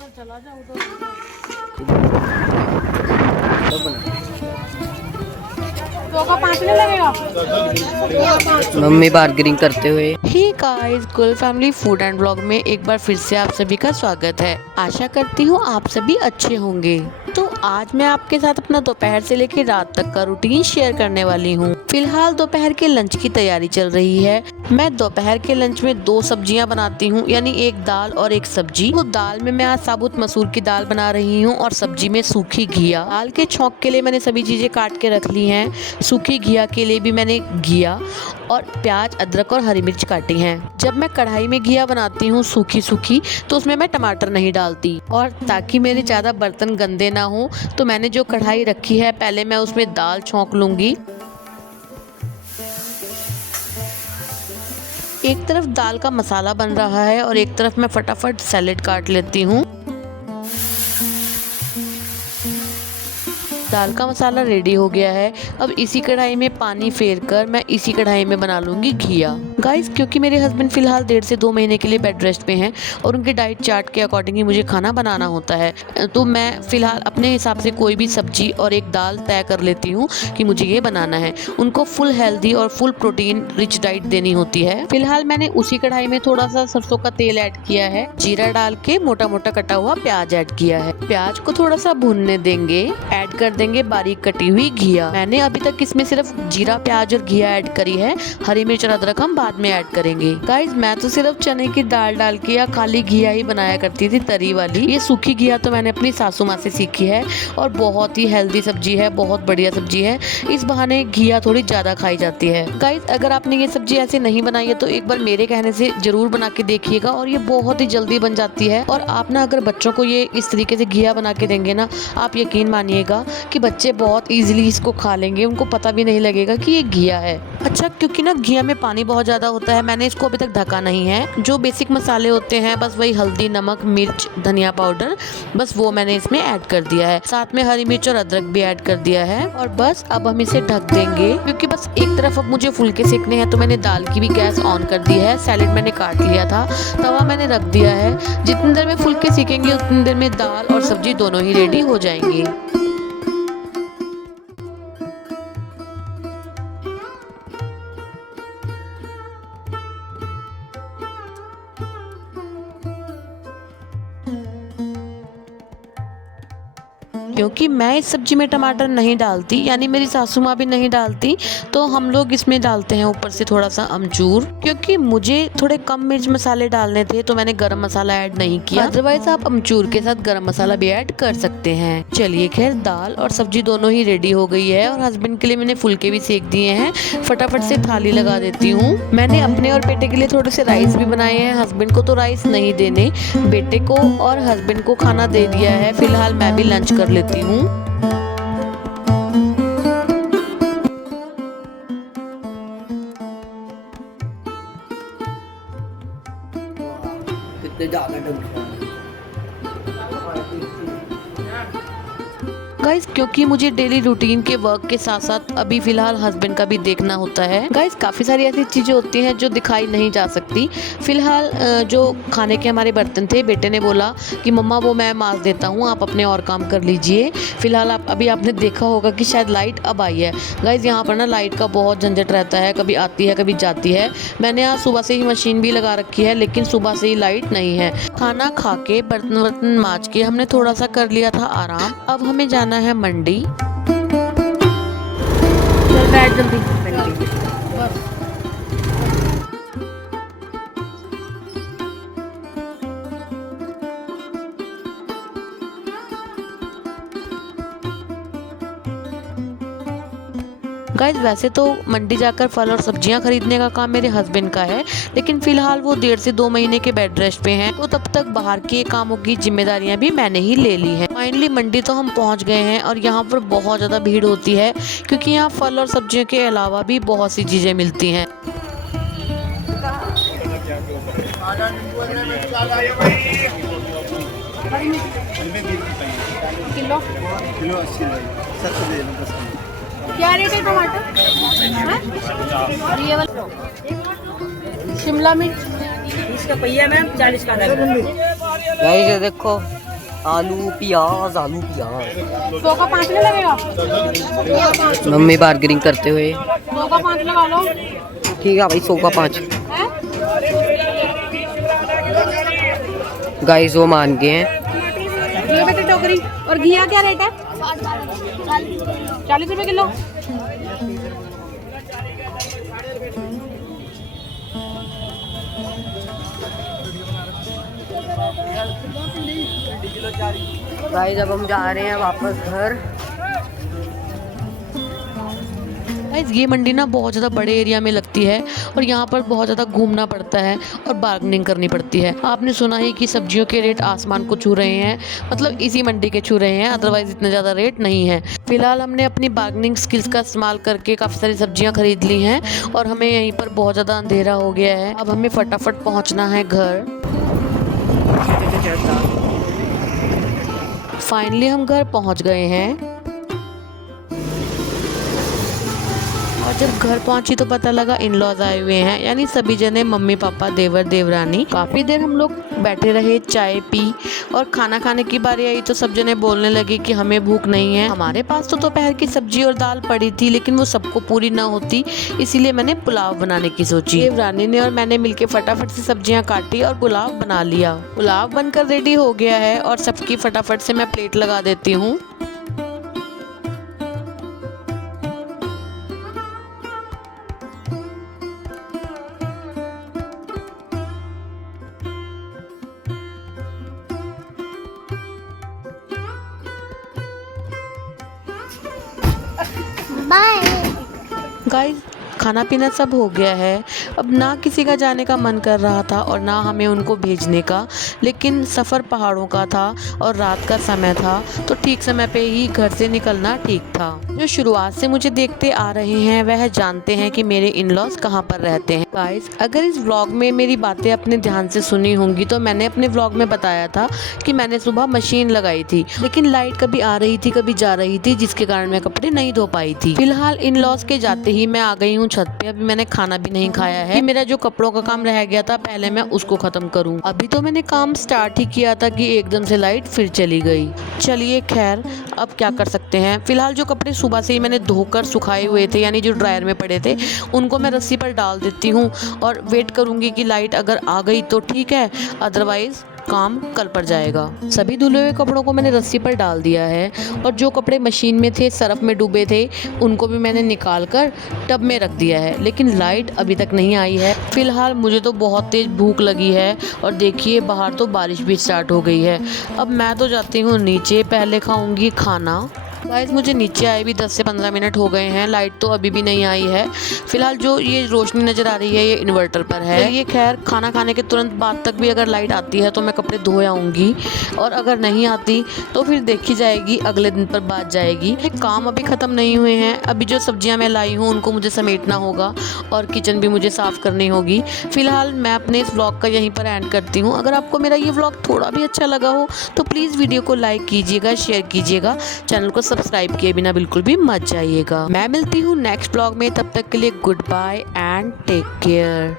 चला जाओ तो का 5 नहीं लगेगा। मम्मी बार्गेनिंग करते हुए। हे गाइस, गुल फैमिली फूड एंड ब्लॉग में एक बार फिर से आप सभी का स्वागत है। आशा करती हूँ आप सभी अच्छे होंगे। तो आज मैं आपके साथ अपना दोपहर से लेकर रात तक का रूटीन शेयर करने वाली हूँ। फिलहाल दोपहर के लंच की तैयारी चल रही है। मैं दोपहर के लंच में 2 सब्जियां बनाती हूँ, यानी एक दाल और एक सब्जी। तो दाल में मैं आज साबुत मसूर की दाल बना रही हूँ और सब्जी में सूखी घिया। दाल के छौंक के लिए मैंने सभी चीजें काट के रख ली हैं। सूखी घिया के लिए भी मैंने घिया और प्याज, अदरक और हरी मिर्च काटी हैं। जब मैं कढ़ाई में घिया बनाती हूँ सूखी तो उसमें मैं टमाटर नहीं डालती, और ताकि मेरे ज्यादा बर्तन गंदे ना हो तो मैंने जो कढ़ाई रखी है पहले मैं उसमें दाल छौंक लूंगी। एक तरफ दाल का मसाला बन रहा है और एक तरफ मैं फटाफट सैलेड काट लेती हूँ। दाल का मसाला रेडी हो गया है। अब इसी कढ़ाई में पानी फेर कर मैं इसी कढ़ाई में बना लूंगी घिया। गाइस, क्योंकि मेरे हस्बैंड फिलहाल 1.5 से 2 महीने के लिए बेड रेस्ट पे हैं और उनके डाइट चार्ट के अकॉर्डिंग ही मुझे खाना बनाना होता है, तो मैं फिलहाल अपने हिसाब से कोई भी सब्जी और एक दाल तय कर लेती हूँ कि मुझे ये बनाना है। उनको फुल हेल्दी और फुल प्रोटीन रिच डाइट देनी होती है। फिलहाल मैंने उसी कढ़ाई में थोड़ा सा सरसों का तेल ऐड किया है, जीरा डाल के मोटा मोटा कटा हुआ प्याज ऐड किया है। प्याज को थोड़ा सा भूनने देंगे, ऐड कर देंगे बारीक कटी हुई घिया। मैंने अभी तक इसमें सिर्फ जीरा, प्याज और घिया ऐड करी है। हरी मिर्च और अदरक हम बाद में ऐड करेंगे। गाइस, मैं तो सिर्फ चने की दाल डाल के या खाली घिया ही बनाया करती थी, तरी वाली। ये सूखी घिया तो मैंने अपनी सासू माँ से सीखी है और बहुत ही हेल्दी सब्जी है, बहुत बढ़िया सब्जी है। इस बहाने घिया थोड़ी ज्यादा खाई जाती है। गाइस, अगर आपने ये सब्जी ऐसे नहीं बनाई है तो एक बार मेरे कहने से जरूर बना के देखिएगा, और ये बहुत ही जल्दी बन जाती है। और आप ना अगर बच्चों को ये इस तरीके से घिया बना के देंगे ना, आप यकीन मानिएगा कि बच्चे बहुत इजीली इसको खा लेंगे, उनको पता भी नहीं लगेगा कि ये घिया है। अच्छा, क्योंकि ना घिया में पानी बहुत ज्यादा होता है, मैंने इसको अभी तक ढका नहीं है। जो बेसिक मसाले होते हैं बस वही हल्दी, नमक, मिर्च, धनिया पाउडर, बस वो मैंने इसमें ऐड कर दिया है। साथ में हरी मिर्च और अदरक भी ऐड कर दिया है। और बस अब हम इसे ढक देंगे, क्योंकि बस एक तरफ अब मुझे फुलके सेकने हैं। तो मैंने दाल की भी गैस ऑन कर दी है। सैलेड मैंने काट लिया था, तवा मैंने रख दिया है। जितनी देर में फुलके सेकेंगे उतनी देर में दाल और सब्जी दोनों ही रेडी हो जाएंगी। क्योंकि मैं इस सब्जी में टमाटर नहीं डालती, यानी मेरी सासू माँ भी नहीं डालती, तो हम लोग इसमें डालते हैं ऊपर से थोड़ा सा अमचूर। क्योंकि मुझे थोड़े कम मिर्च मसाले डालने थे तो मैंने गरम मसाला ऐड नहीं किया। अदरवाइज आप अमचूर के साथ गरम मसाला भी ऐड कर सकते हैं। चलिए खैर, दाल और सब्जी दोनों ही रेडी हो गई है और हस्बैंड के लिए मैंने फुलके भी सेक दिए हैं। फटाफट से थाली लगा देती हूँ। मैंने अपने और बेटे के लिए थोड़े से राइस भी बनाए हैं। हस्बैंड को तो राइस नहीं देने, बेटे को और हस्बैंड को खाना दे दिया है। फिलहाल मैं भी लंच कर लेती हूँ। कितने ज्यादा ढंग गाइस, क्योंकि मुझे डेली रूटीन के वर्क के साथ साथ अभी फिलहाल हस्बैंड का भी देखना होता है। गाइस, काफी सारी ऐसी चीजें होती हैं जो दिखाई नहीं जा सकती। फिलहाल जो खाने के हमारे बर्तन थे, बेटे ने बोला कि मम्मा वो मैं मांज देता हूँ, आप अपने और काम कर लीजिए। फिलहाल अभी आपने देखा होगा कि शायद लाइट अब आई है। गाइस, यहाँ पर ना लाइट का बहुत झंझट रहता है, कभी आती है कभी जाती है। मैंने आज सुबह से ही मशीन भी लगा रखी है, लेकिन सुबह से ही लाइट नहीं है। खाना खा के बर्तन मांज के हमने थोड़ा सा कर लिया था आराम। अब हमें जाना है मंडी। चल बैठ जल्दी बस। गाइस, वैसे तो मंडी जाकर फल और सब्जियां खरीदने का काम मेरे हस्बैंड का है, लेकिन फिलहाल वो 1.5 से 2 महीने के बेड रेस्ट पे हैं, तो तब तक बाहर के कामों की जिम्मेदारियां भी मैंने ही ले ली हैं। फाइनली मंडी तो हम पहुंच गए हैं और यहाँ पर बहुत ज्यादा भीड़ होती है, क्योंकि यहाँ फल और सब्जियों के अलावा भी बहुत सी चीजें मिलती हैं। किलो 80 क्या रेट है टमाटर? ये वाला शिमला मिर्च 20 का पहिया मैम, 40 का गाइस, ये देखो आलू प्याज 2 का 5 नहीं लगेगा? मम्मी बार्गेनिंग करते हुए। 2 का 5 लगा लो। ठीक है भाई 100 का 5। हैं? गाइस वो मान गए हैं। ये बेटे टोकरी। और घिया क्या रेट है? 40 रुपए किलो। गाइस अब हम जा रहे हैं वापस घर। गाइस ये मंडी ना बहुत ज़्यादा बड़े एरिया में लगती है और यहाँ पर बहुत ज़्यादा घूमना पड़ता है और बार्गेनिंग करनी पड़ती है। आपने सुना ही कि सब्जियों के रेट आसमान को छू रहे हैं, मतलब इसी मंडी के छू रहे हैं, अदरवाइज इतने ज़्यादा रेट नहीं है। फिलहाल हमने अपनी बार्गेनिंग स्किल्स का इस्तेमाल करके काफ़ी सारी सब्जियाँ खरीद ली हैं और हमें यहीं पर बहुत ज़्यादा अंधेरा हो गया है। अब हमें फटाफट पहुँचना है घर। फाइनली हम घर पहुँच गए हैं और जब घर पहुंची तो पता लगा इन लॉज आए हुए हैं, यानी सभी जने, मम्मी पापा, देवर देवरानी। काफी देर हम लोग बैठे रहे, चाय पी और खाना खाने की बारी आई तो सब जने बोलने लगे कि हमें भूख नहीं है। हमारे पास तो दोपहर की सब्जी और दाल पड़ी थी, लेकिन वो सबको पूरी ना होती, इसीलिए मैंने पुलाव बनाने की सोची। देवरानी ने और मैंने मिलकर फटाफट से सब्जियां काटी और पुलाव बना लिया। पुलाव बनकर रेडी हो गया है और सबकी फटाफट से मैं प्लेट लगा देती हूँ। गाइस खाना पीना सब हो गया है। अब ना किसी का जाने का मन कर रहा था और ना हमें उनको भेजने का, लेकिन सफ़र पहाड़ों का था और रात का समय था तो ठीक समय पे ही घर से निकलना ठीक था। जो शुरुआत से मुझे देखते आ रहे हैं वह जानते हैं कि मेरे इन लॉज कहाँ पर रहते हैं। गाइस अगर इस व्लॉग में मेरी बातें अपने ध्यान से सुनी होंगी तो मैंने अपने व्लॉग में बताया था कि मैंने सुबह मशीन लगाई थी, लेकिन लाइट कभी आ रही थी कभी जा रही थी, जिसके कारण मैं कपड़े नहीं धो पाई थी। फिलहाल इन लॉज के जाते ही मैं आ गई हूँ छत पे। अभी मैंने खाना भी नहीं खाया है। मेरा जो कपड़ों का काम रह गया था पहले मैं उसको खत्म करूं। अभी तो मैंने काम स्टार्ट ही किया था कि एकदम से लाइट फिर चली गई। चलिए खैर अब क्या कर सकते हैं। फिलहाल जो कपड़े सुबह से ही मैंने धोकर सुखाए हुए थे, यानी जो ड्रायर में पड़े थे, उनको मैं रस्सी पर डाल देती हूँ और वेट करूंगी कि लाइट अगर आ गई तो ठीक है, अदरवाइज काम कल पर जाएगा। सभी धुले हुए कपड़ों को मैंने रस्सी पर डाल दिया है और जो कपड़े मशीन में थे, सरफ में डूबे थे, उनको भी मैंने निकाल कर टब में रख दिया है, लेकिन लाइट अभी तक नहीं आई है। फिलहाल मुझे तो बहुत तेज भूख लगी है और देखिए बाहर तो बारिश भी स्टार्ट हो गई है। अब मैं तो जाती हूँ नीचे, पहले खाऊंगी खाना। गाइस मुझे नीचे आए भी 10 से 15 मिनट हो गए हैं, लाइट तो अभी भी नहीं आई है। फिलहाल जो ये रोशनी नज़र आ रही है ये इन्वर्टर पर है। ये खैर खाना खाने के तुरंत बाद तक भी अगर लाइट आती है तो मैं कपड़े धो आऊँगी, और अगर नहीं आती तो फिर देखी जाएगी, अगले दिन पर बात जाएगी। ये काम अभी ख़त्म नहीं हुए हैं। अभी जो सब्जियाँ मैं लाई हूँ उनको मुझे समेटना होगा और किचन भी मुझे साफ़ करनी होगी। फिलहाल मैं अपने इस व्लॉग का यहीं पर एंड करती हूँ। अगर आपको मेरा ये व्लॉग थोड़ा भी अच्छा लगा हो तो प्लीज़ वीडियो को लाइक कीजिएगा, शेयर कीजिएगा, चैनल को सब्सक्राइब किए बिना बिल्कुल भी मत जाइएगा। मैं मिलती हूँ नेक्स्ट ब्लॉग में, तब तक के लिए goodbye and take care.